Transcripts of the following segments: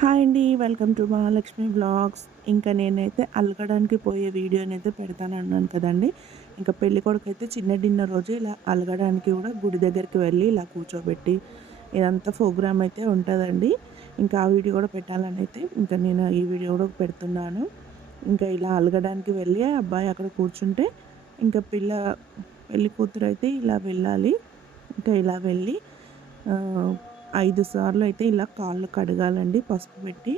Hi అండి welcome to Mahalakshmi blogs. ఇంకా నేనైతే అలగడానికి పోయే వీడియోని అయితే పెడతాను అన్నాను కదండి. ఇంకా పెళ్ళి కొడుకు అయితే చిన్న డిన్నర్ రోజు ఇలా అలగడానికి కూడా గుడి దగ్గరికి వెళ్ళి ఇలా కూర్చోబెట్టి ఇదంతా ప్రోగ్రామ్ అయితే ఉంటుందండి. ఇంకా ఆ వీడియో కూడా పెట్టాలని అయితే ఇంకా నేను ఈ వీడియో కూడా పెడుతున్నాను. ఇంకా ఇలా అలగడానికి వెళ్ళి ఆ అబ్బాయి అక్కడ కూర్చుంటే ఇంకా పిల్ల పెళ్ళి కూతురు అయితే ఇలా వెళ్ళాలి. ఇంకా ఇలా వెళ్ళి ఐదు సార్లు అయితే ఇలా కాళ్ళు కడగాలండి. పసుపు పెట్టి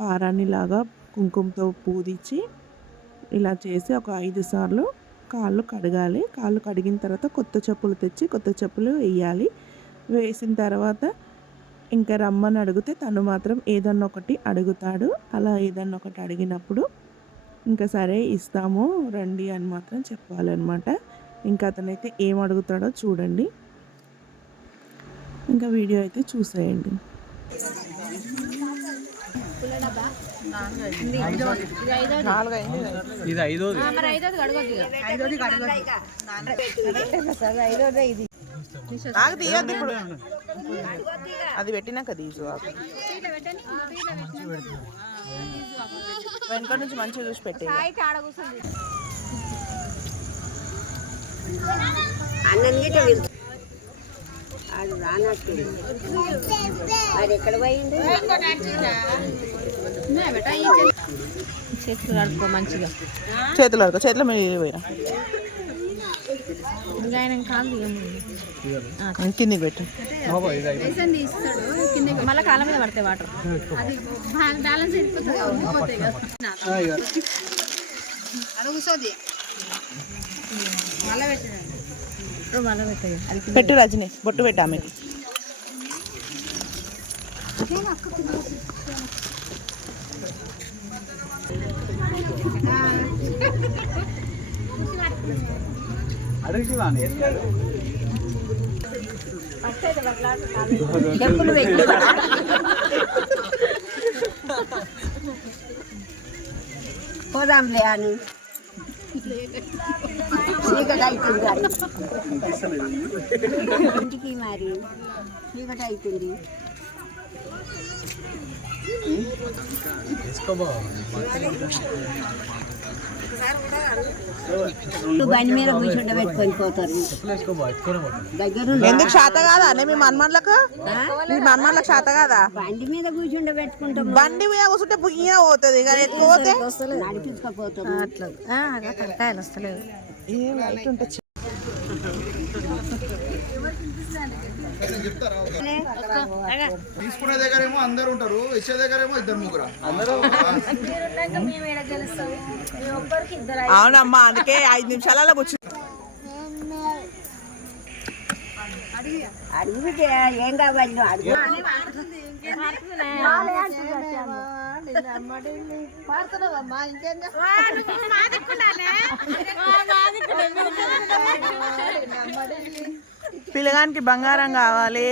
పారానిలాగా కుంకుమతో పూదించి ఇలా చేసి ఒక ఐదు సార్లు కాళ్ళు కడగాలి. కాళ్ళు కడిగిన తర్వాత కొత్త చెప్పులు తెచ్చి కొత్త చెప్పులు వేయాలి. వేసిన తర్వాత ఇంకా రమ్మని అడిగితే తను మాత్రం ఏదన్నా ఒకటి అడుగుతాడు. అలా ఏదన్నా ఒకటి అడిగినప్పుడు ఇంకా సరే ఇస్తాము రండి అని మాత్రం చెప్పాలన్నమాట. ఇంకా అతనైతే ఏం అడుగుతాడో చూడండి. ఇంకా వీడియో అయితే చూసేయండి. ఇది ఐదోది. నాకు తీయద్దు ఇప్పుడు. అది పెట్టినాక తీసు వెనక నుంచి మంచిగా చూసి పెట్టి అన్నం అది రానట్టు అది ఎక్కడ పోయింది? చేతులు కడుక్కో మంచిగా. చేతులు అడుగు చేతుల మీద పోయినా? కిందికి పెట్టు. మళ్ళీ కాళ్ళ మీద పడతాయి వాటర్. బ్యాలెన్స్ మళ్ళీ పెట్టాయి అది పెట్టు రజని బొట్టు పెట్టా ఆమెకి చెప్పులు పెట్టి పోదాంలే అని. చీకటి అవుతుంది కానీ ఇంటికి మరి చీకటి అవుతుంది బండి మీద కూర్చుండ పెట్టుకొని పోతారు ఎందుకు శాత కాదా? అనే మీ మన్మన్లకు? మీ మన్మన్లకు శాత కాదా? బండి మీద కూర్చుండ పెట్టుకుంటాం బండి మీద కూర్చుంటే పుయ్య పోతుంది కానీ ఎత్తుకోతే నడిపించుకపోతాం అట్లా. తలకాయలు వస్తలేదు ఏ లైట్ ఉంటే చి- తీసుకునే దగ్గరేమో అందరు ఉంటారు ఇచ్చే దగ్గరేమో ఇద్దరు ముగ్గురు. అవునమ్మా అందుకే ఐదు నిమిషాలలో కూర్చు అడుగుతే ఏం కావాలి అడుగు. పిల్లగానికి బంగారం కావాలి.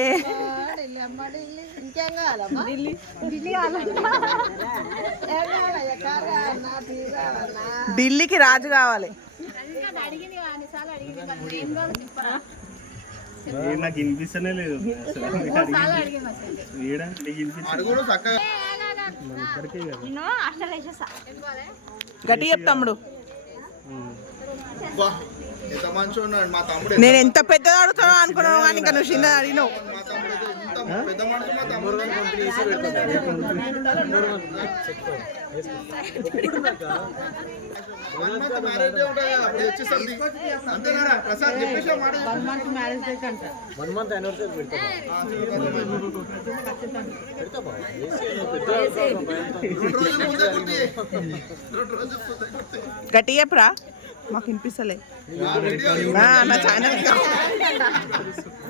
ఢిల్లీకి రాజు కావాలి. నాకు వినిపిస్తనే లేదు. గట్టి చెప్ నేను ఎంత పెద్దది అడుగుతానో అనుకున్నాను కానీ ఇంకా నువ్వు చిన్నది అడిగినావు మా తమ్ముడు అయితే ఇంత పెద్ద తమ్ముడు వన్ మంత్ మ్యారేజ్ డే కదా, అప్పుడు అంతేనా ప్రసాద్ చెప్పేసి మాట చెప్పురా? మాకు వినిపిస్తలే. నా ఛానల్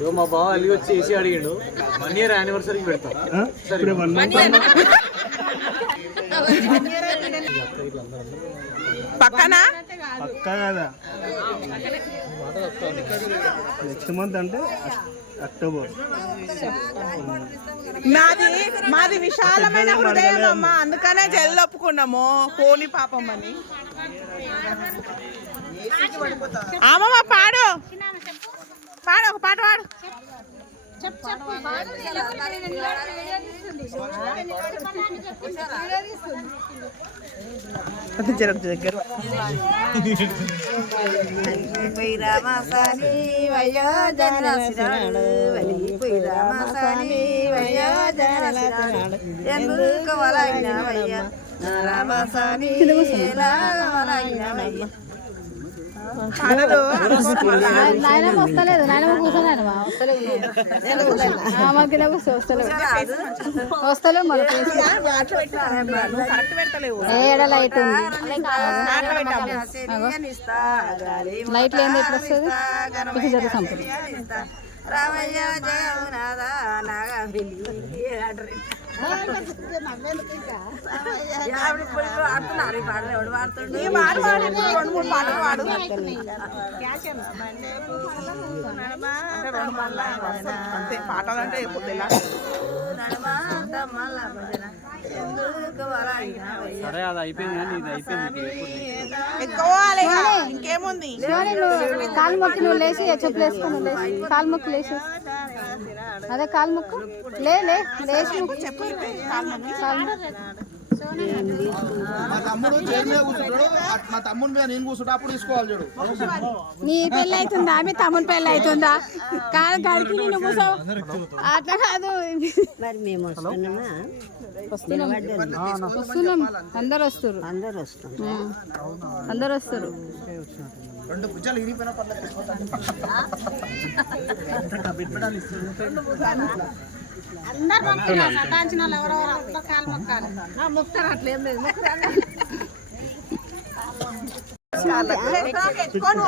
మా బావ అల్లి వచ్చి ఏసీ అడిగిండు. వన్ ఇయర్ యానివర్సరీకి పెడతా. పక్కన? పక్కా కదా? నెక్స్ట్ మంత్ అంటే అక్- అక్టోబర్. మాది మాది విశాలమైన హృదయం అమ్మ అందుకనే జల్లు ఒప్పుకున్నాము. కోని పాపం అని. అమ్మమ్మ పాడు పాడు ఒక పాట పాడు. చెప్పు చెప్పు అది జరగ దగ్గర రామసాని వయోజనసినాడు వెళ్ళిపోయి రామసాని వయోజనసినాడు ఎందుకు వలగినవయ్యా నా రామసాని వలగినవయ్యా నాయనమ్మ వస్తలేదు. నాయనమ్మ కూర్చోలేదు వస్తలేదు. మధ్యలో కూర్చో వస్తలేదు వస్తలేవు మన ఏడ లైట్ ఉంది? లైట్లు ఏంది? ఎట్లా వస్తుంది? ఇది జరుగు సంపద రామయ్య జగన్నాథ నాగమిలి ఆడుతున్నారు ఈ పాటలు ఎవడు పాడుతుండు ఈ పాట పాడు రెండు మూడు పాటలు పాడు అంతే పాటలు అంటే సరే అది అయిపోయింది కానీ ఇది అయిపోయింది ఎక్కువాలి ఇక. ఇంకేముంది? కాలు మొక్కి నువ్వు లేచి చెప్పులు వేసుకొని లేచి కాలు మొక్కి లేచి అదే కాలు మొక్కు? లే లే లేచి మొక్కు. చెప్పు. మా తమ్ముడు కూర్చుంటాడు. మా తమ్ముడు మీద నేను కూర్చుంటా అప్పుడు తీసుకోవాలి చూడు. నీ పెళ్ళి అవుతుందా మీ తమ్ముని పెళ్ళి అవుతుందా కాదు గడికి నేను కూర్చో. అట్లా కాదు. మరి మేము వస్తున్నామా? వస్తున్నాం. అందరు వస్తారు అందరు వస్తాం అందరు వస్తారు రెండు భుజాలు ఇరిగిపోయిన అందరు పంపిణీ కాల్చిన వాళ్ళు ఎవరెవరు కాలు మొక్కాలి. ముక్తారు అట్లేం లేదు. ఎత్తుకొని